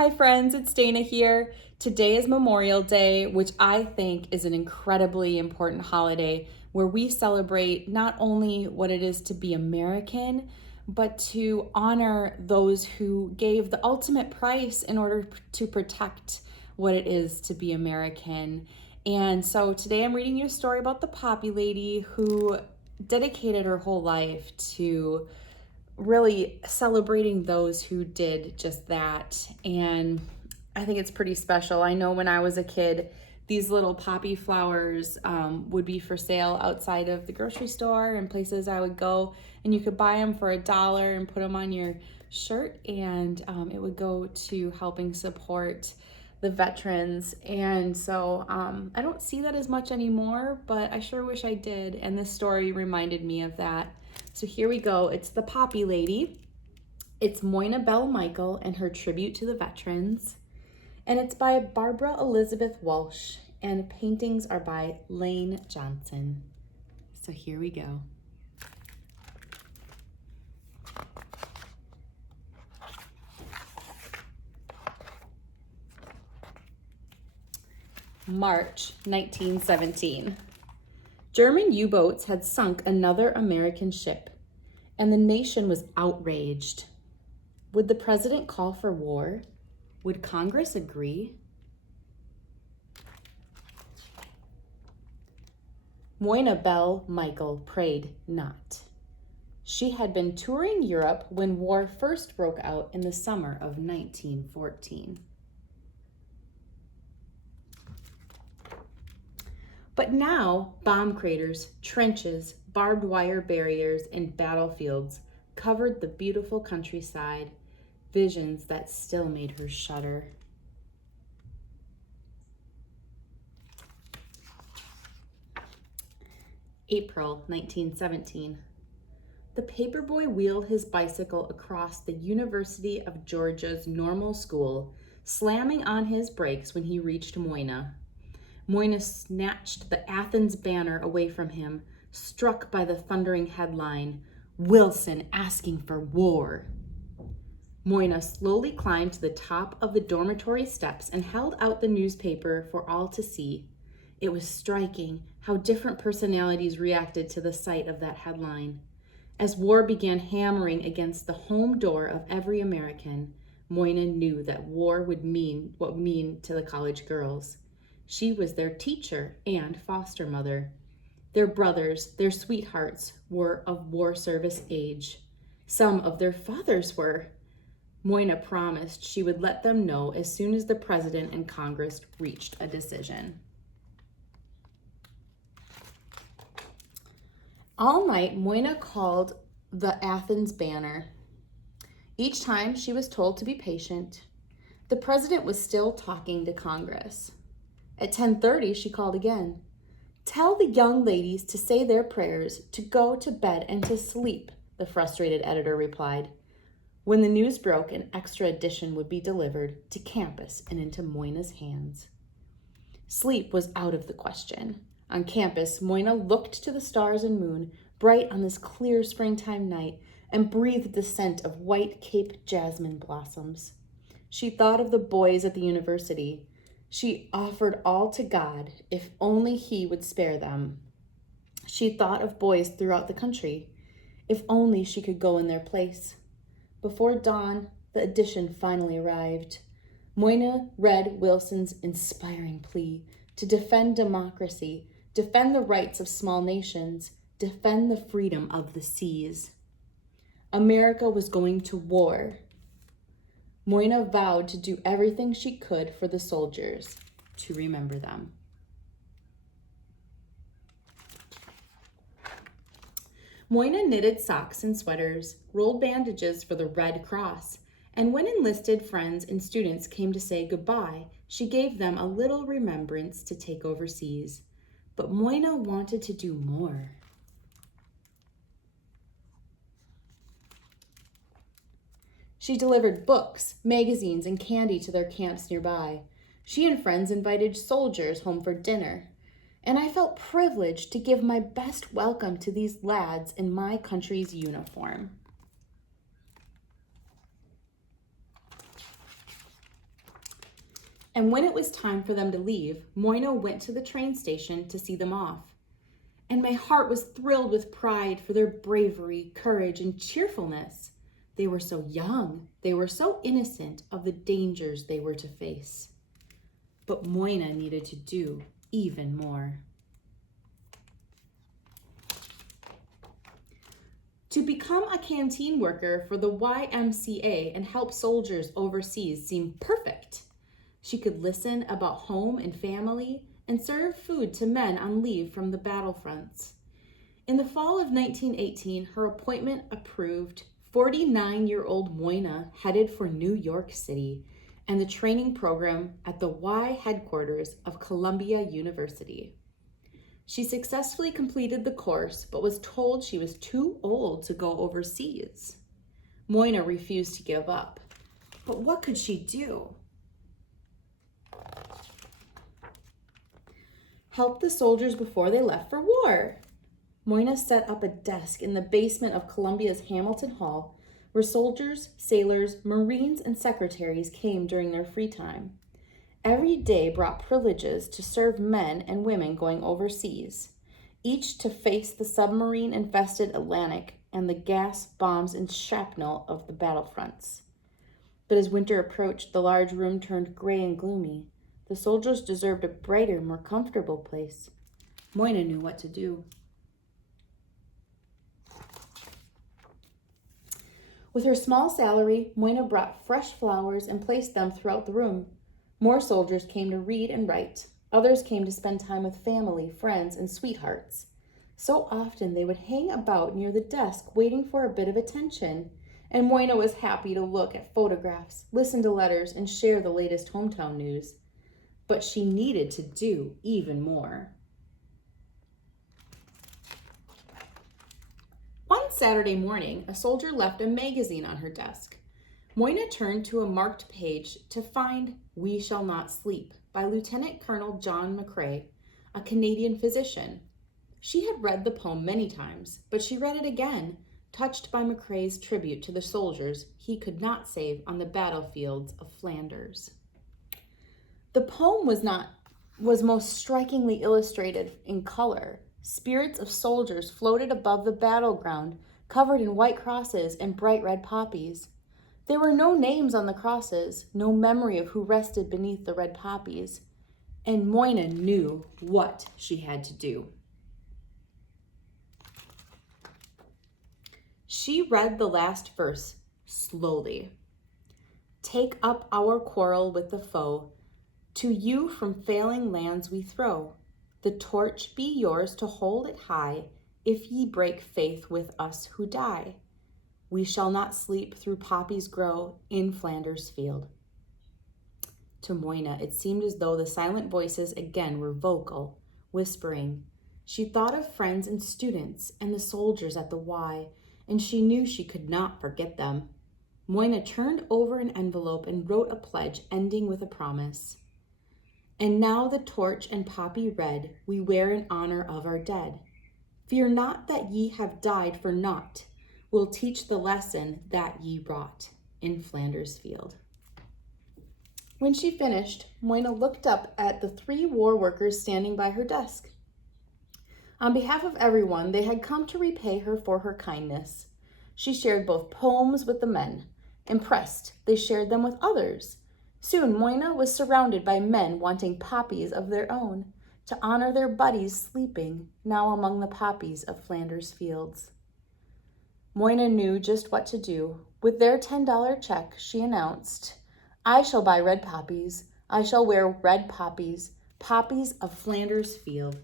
Hi friends, it's Dana here. Today is Memorial Day, which I think is an incredibly important holiday where we celebrate not only what it is to be American, but to honor those who gave the ultimate price in order to protect what it is to be American. And so today I'm reading you a story about the Poppy lady who dedicated her whole life to really celebrating those who did just that. And I think it's pretty special. I know when I was a kid, these little poppy flowers would be for sale outside of the grocery store and places I would go, and you could buy them for $1 and put them on your shirt, and it would go to helping support the veterans. And so I don't see that as much anymore, but I sure wish I did, and this story reminded me of that. So here we go. It's the Poppy Lady. It's Moina Belle Michael and her tribute to the veterans. And it's by Barbara Elizabeth Walsh. And paintings are by Lane Johnson. So here we go. March 1917. German U-boats had sunk another American ship, and the nation was outraged. Would the president call for war? Would Congress agree? Moina Belle Michael prayed not. She had been touring Europe when war first broke out in the summer of 1914. But now, bomb craters, trenches, barbed wire barriers, and battlefields covered the beautiful countryside, visions that still made her shudder. April 1917. The paperboy wheeled his bicycle across the University of Georgia's normal school, slamming on his brakes when he reached Moina. Moina snatched the Athens banner away from him, struck by the thundering headline, "Wilson asking for war." Moina slowly climbed to the top of the dormitory steps and held out the newspaper for all to see. It was striking how different personalities reacted to the sight of that headline. As war began hammering against the home door of every American, Moina knew that war would mean what mean to the college girls. She was their teacher and foster mother. Their brothers, their sweethearts, were of war service age. Some of their fathers were. Moina promised she would let them know as soon as the president and Congress reached a decision. All night, Moina called the Athens banner. Each time she was told to be patient. The president was still talking to Congress. At 10:30, she called again. "Tell the young ladies to say their prayers, to go to bed and to sleep," the frustrated editor replied. When the news broke, an extra edition would be delivered to campus and into Moina's hands. Sleep was out of the question. On campus, Moina looked to the stars and moon, bright on this clear springtime night, and breathed the scent of white Cape jasmine blossoms. She thought of the boys at the university. She offered all to God, if only He would spare them. She thought of boys throughout the country, if only she could go in their place. Before dawn, the edition finally arrived. Moina read Wilson's inspiring plea to defend democracy, defend the rights of small nations, defend the freedom of the seas. America was going to war. Moina vowed to do everything she could for the soldiers, to remember them. Moina knitted socks and sweaters, rolled bandages for the Red Cross, and when enlisted friends and students came to say goodbye, she gave them a little remembrance to take overseas. But Moina wanted to do more. She delivered books, magazines, and candy to their camps nearby. She and friends invited soldiers home for dinner. And I felt privileged to give my best welcome to these lads in my country's uniform. And when it was time for them to leave, Moina went to the train station to see them off. And my heart was thrilled with pride for their bravery, courage, and cheerfulness. They were so young. They were so innocent of the dangers they were to face. But Moina needed to do even more. To become a canteen worker for the YMCA and help soldiers overseas seemed perfect. She could listen about home and family and serve food to men on leave from the battlefronts. In the fall of 1918, her appointment approved, 49-year-old Moina headed for New York City and the training program at the Y headquarters of Columbia University. She successfully completed the course, but was told she was too old to go overseas. Moina refused to give up. But what could she do? Help the soldiers before they left for war. Moina set up a desk in the basement of Columbia's Hamilton Hall, where soldiers, sailors, Marines, and secretaries came during their free time. Every day brought privileges to serve men and women going overseas, each to face the submarine-infested Atlantic and the gas, bombs, and shrapnel of the battlefronts. But as winter approached, the large room turned gray and gloomy. The soldiers deserved a brighter, more comfortable place. Moina knew what to do. With her small salary, Moina brought fresh flowers and placed them throughout the room. More soldiers came to read and write. Others came to spend time with family, friends, and sweethearts. So often they would hang about near the desk waiting for a bit of attention, and Moina was happy to look at photographs, listen to letters, and share the latest hometown news. But she needed to do even more. One Saturday morning, a soldier left a magazine on her desk. Moina turned to a marked page to find We Shall Not Sleep by Lieutenant Colonel John McCrae, a Canadian physician. She had read the poem many times, but she read it again, touched by McCrae's tribute to the soldiers he could not save on the battlefields of Flanders. The poem was most strikingly illustrated in color. Spirits of soldiers floated above the battleground, covered in white crosses and bright red poppies. There were no names on the crosses, no memory of who rested beneath the red poppies, and Moina knew what she had to do. She read the last verse slowly. Take up our quarrel with the foe. To you from failing lands we throw. The torch be yours to hold it high, if ye break faith with us who die. We shall not sleep through poppies grow in Flanders field. To Moina, it seemed as though the silent voices again were vocal, whispering. She thought of friends and students and the soldiers at the Y, and she knew she could not forget them. Moina turned over an envelope and wrote a pledge ending with a promise. And now the torch and poppy red we wear in honor of our dead. Fear not that ye have died for naught. We'll teach the lesson that ye wrought in Flanders field. When she finished, Moina looked up at the 3 war workers standing by her desk. On behalf of everyone, they had come to repay her for her kindness. She shared both poems with the men. Impressed, they shared them with others. Soon, Moina was surrounded by men wanting poppies of their own, to honor their buddies sleeping now among the poppies of Flanders fields. Moina knew just what to do. With their $10 check, she announced, I shall buy red poppies. I shall wear red poppies, poppies of Flanders field.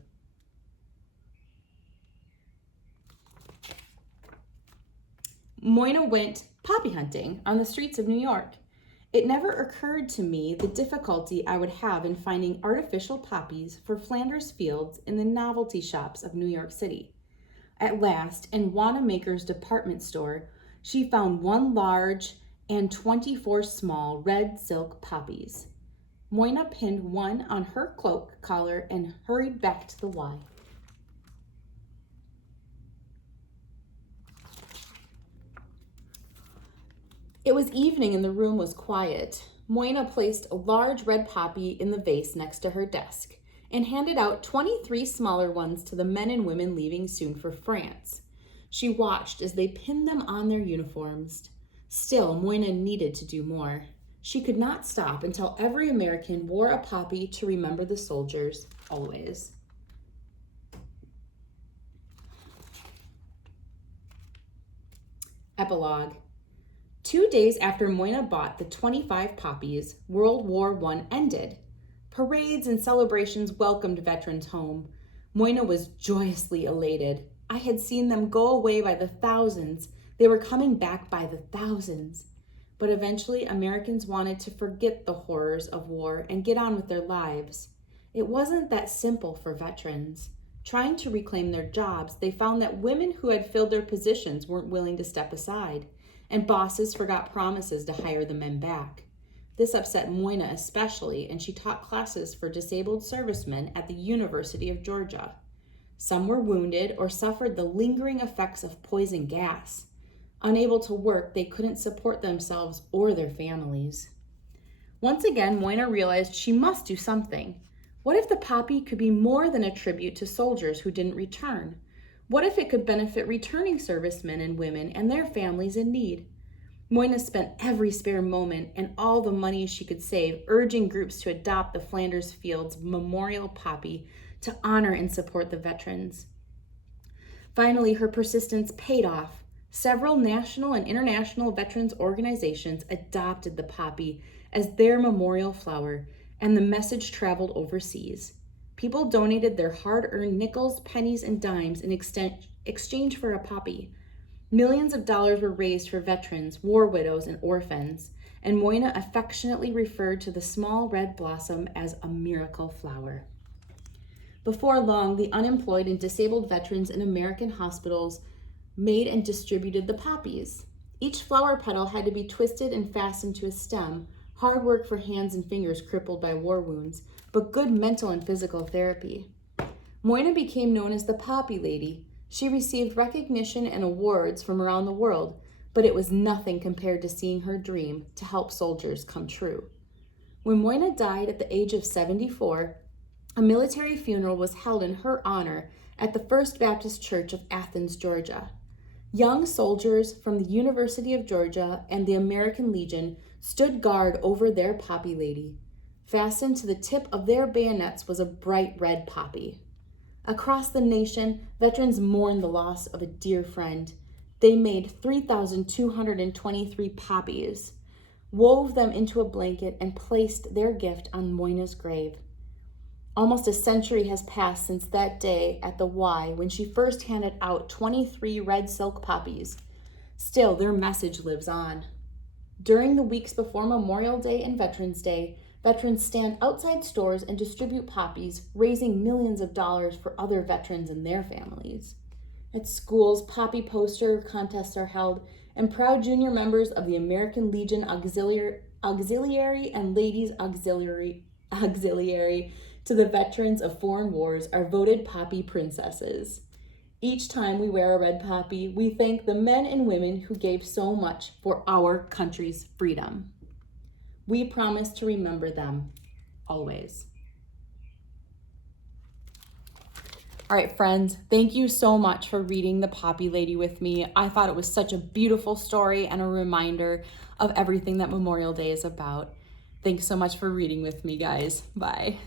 Moina went poppy hunting on the streets of New York. It never occurred to me the difficulty I would have in finding artificial poppies for Flanders fields in the novelty shops of New York City. At last, in Wanamaker's department store, she found 1 large and 24 small red silk poppies. Moina pinned one on her cloak collar and hurried back to the Y. It was evening and the room was quiet. Moina placed a large red poppy in the vase next to her desk and handed out 23 smaller ones to the men and women leaving soon for France. She watched as they pinned them on their uniforms. Still, Moina needed to do more. She could not stop until every American wore a poppy to remember the soldiers, always. Epilogue. 2 days after Moina bought the 25 poppies, World War I ended. Parades and celebrations welcomed veterans home. Moina was joyously elated. I had seen them go away by the thousands. They were coming back by the thousands. But eventually, Americans wanted to forget the horrors of war and get on with their lives. It wasn't that simple for veterans. Trying to reclaim their jobs, they found that women who had filled their positions weren't willing to step aside, and bosses forgot promises to hire the men back. This upset Moina especially, and she taught classes for disabled servicemen at the University of Georgia. Some were wounded or suffered the lingering effects of poison gas. Unable to work, they couldn't support themselves or their families. Once again, Moina realized she must do something. What if the poppy could be more than a tribute to soldiers who didn't return? What if it could benefit returning servicemen and women and their families in need? Moina spent every spare moment and all the money she could save urging groups to adopt the Flanders Fields Memorial Poppy to honor and support the veterans. Finally, her persistence paid off. Several national and international veterans organizations adopted the poppy as their memorial flower, and the message traveled overseas. People donated their hard-earned nickels, pennies, and dimes in exchange for a poppy. Millions of dollars were raised for veterans, war widows, and orphans, and Moina affectionately referred to the small red blossom as a miracle flower. Before long, the unemployed and disabled veterans in American hospitals made and distributed the poppies. Each flower petal had to be twisted and fastened to a stem, hard work for hands and fingers crippled by war wounds, but good mental and physical therapy. Moina became known as the Poppy Lady. She received recognition and awards from around the world, but it was nothing compared to seeing her dream to help soldiers come true. When Moina died at the age of 74, a military funeral was held in her honor at the First Baptist Church of Athens, Georgia. Young soldiers from the University of Georgia and the American Legion stood guard over their Poppy Lady. Fastened to the tip of their bayonets was a bright red poppy. Across the nation, veterans mourned the loss of a dear friend. They made 3,223 poppies, wove them into a blanket, and placed their gift on Moina's grave. Almost a century has passed since that day at the Y when she first handed out 23 red silk poppies. Still, their message lives on. During the weeks before Memorial Day and Veterans Day, veterans stand outside stores and distribute poppies, raising millions of dollars for other veterans and their families. At schools, poppy poster contests are held, and proud junior members of the American Legion Auxiliary and Ladies Auxiliary to the veterans of foreign wars are voted poppy princesses. Each time we wear a red poppy, we thank the men and women who gave so much for our country's freedom. We promise to remember them, always. All right, friends, thank you so much for reading The Poppy Lady with me. I thought it was such a beautiful story and a reminder of everything that Memorial Day is about. Thanks so much for reading with me, guys. Bye.